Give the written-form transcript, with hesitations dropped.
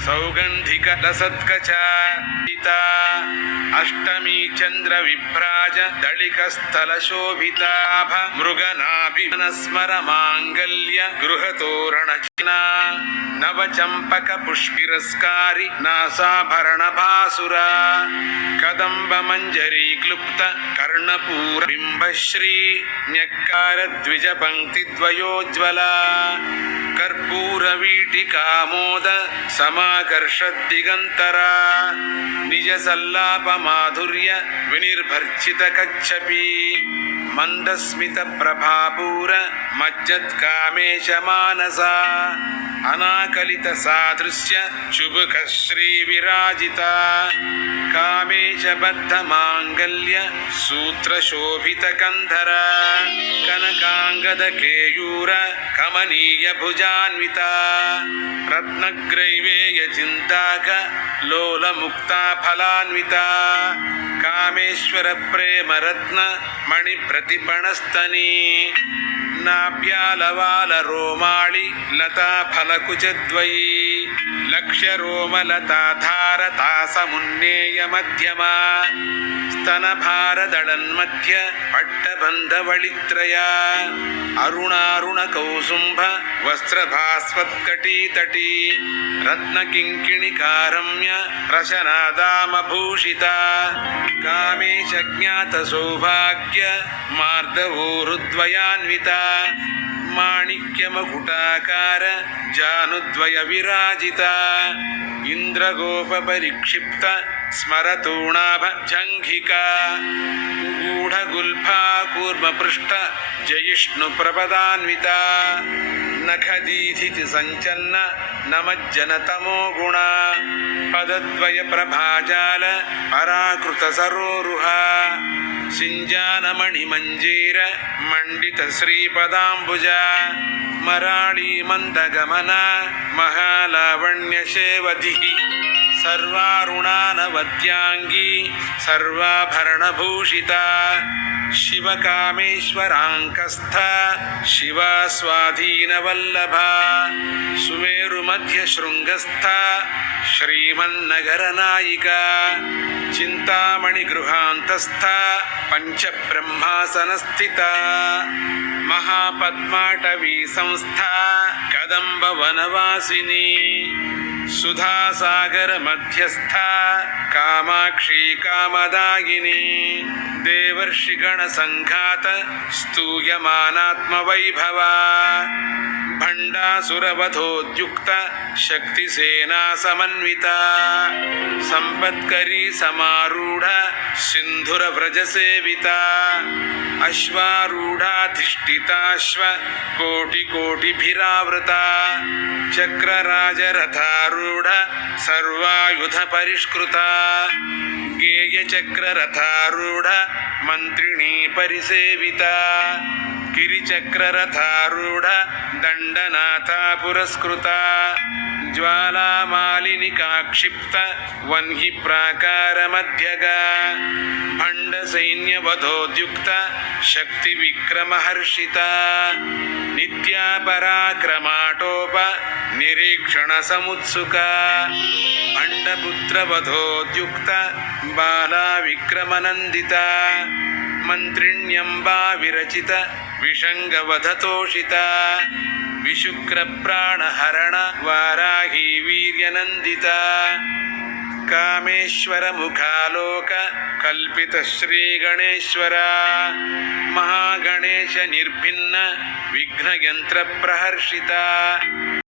सौगंधिक लसत्कच अष्टमी चंद्र विभ्राज दलिकस्थल शोभिताभ मृगनाभिमनस्मर मांगल्य गृहतोरण चिना नवचंपक पुष्पिरस्कारी नासाभरण भासुरा कदंब मंजरी क्लुप्त कर्णपूर बिंबश्री न्यक्कार द्विज पंक्ति द्वयोज्वला कर्पूर वीटिकामोद समाकर्षद्दिगंतरा निज सल्लाप माधुर्य विनिर्भर्चित कच्छपी मंदस्मित प्रभापूर मज्जत्कामेश मानसा अनाकलित सादृश्य चुबुक श्री विराजिता कामेश बद्ध मांगल्य सूत्र शोभित कंधर कनकांगद केयूर कमनीय भुजान्विता रत्नग्रैवेय चिंताक लोल मुक्ता फलान्विता कामेश्वर प्रेम रत्न मणि प्रतिपणस्तनी नाभ्यालवाल रोमाळि लता फलकुचद्वयी लक्ष्य रोम लता धारता समुन्नेय मध्यमा स्तन भारदळन्मध्य पट्टबन्धवळित्रया अरुणारुण कौसुम्भ वस्त्रभास्वत्कटीतटी रत्नकिङ्किणिकारम्य रशनादामभूषिता कामेश ज्ञात सौभाग्य मार्दवोरुद्वयान्विता माणिक्यमकुटाकार जानुद्वय विराजिता इंद्रगोप परिक्षिप्त स्मरतूणाभ जंघिका गूढ़गुल्फा कूर्मपृष्ठ जयिष्णु प्रपदान्विता नखदीधिति संचन्न नमज्जन तमो गुणा पदद्वय प्रभाजाल पराकृत सरोरुहा सिंजानमणि मंजीर मंडित श्रीपदांबुजा मराळी मंदगमन महालावण्य शेवधि सर्वारुणानवद्यांगी सर्वाभरणभूषिता शिवकामेश्वरांकस्थ शिवा स्वाधीनवल्लभा सुमेरुमध्य शृंगस्थ श्रीमन्नगरनायिका चिंतामणि गृहांतस्थ पंचब्रह्मासनस्थिता महापद्माटवी संस्था कदंब वनवासिनी सुधासागर मध्यस्थ कामाक्षी कामदायिनी देवर्षिगण संघात स्तूयमानात्मवैभवा भंडासुरवधोद्युक्त शक्तिसेना समन्विता संपत्करी समारूढ़ सिंधुर व्रज सेविता अश्वारूढ़ाधिष्ठिताश्व कोटि कोटिभिरावृता चक्रराजरथारूढ़ सर्वायुध परिष्कृता गेय चक्ररथारूढ़ मंत्रिणी परिसेविता गिरिचक्ररथारूढ़ दंडनाथा पुरस्कृता ज्वालामालिनिकाक्षिप्त वह्नि प्राकार मध्यगा भंड सैन्य वधोद्युक्त शक्ति विक्रम हर्षिता नित्या पराक्रमाटोप निरीक्षण समुत्सुका भंडपुत्र वधोद्युक्त बाला विक्रमनंदिता मंत्रिण्यंबा विरचित विषंग वधतोषिता विशुक्र प्राणहरण वाराही वीर्यनंदिता कामेश्वर मुखालोक कल्पित श्री गणेश्वरा महागणेश निर्भिन्न विघ्न यंत्र प्रहर्षिता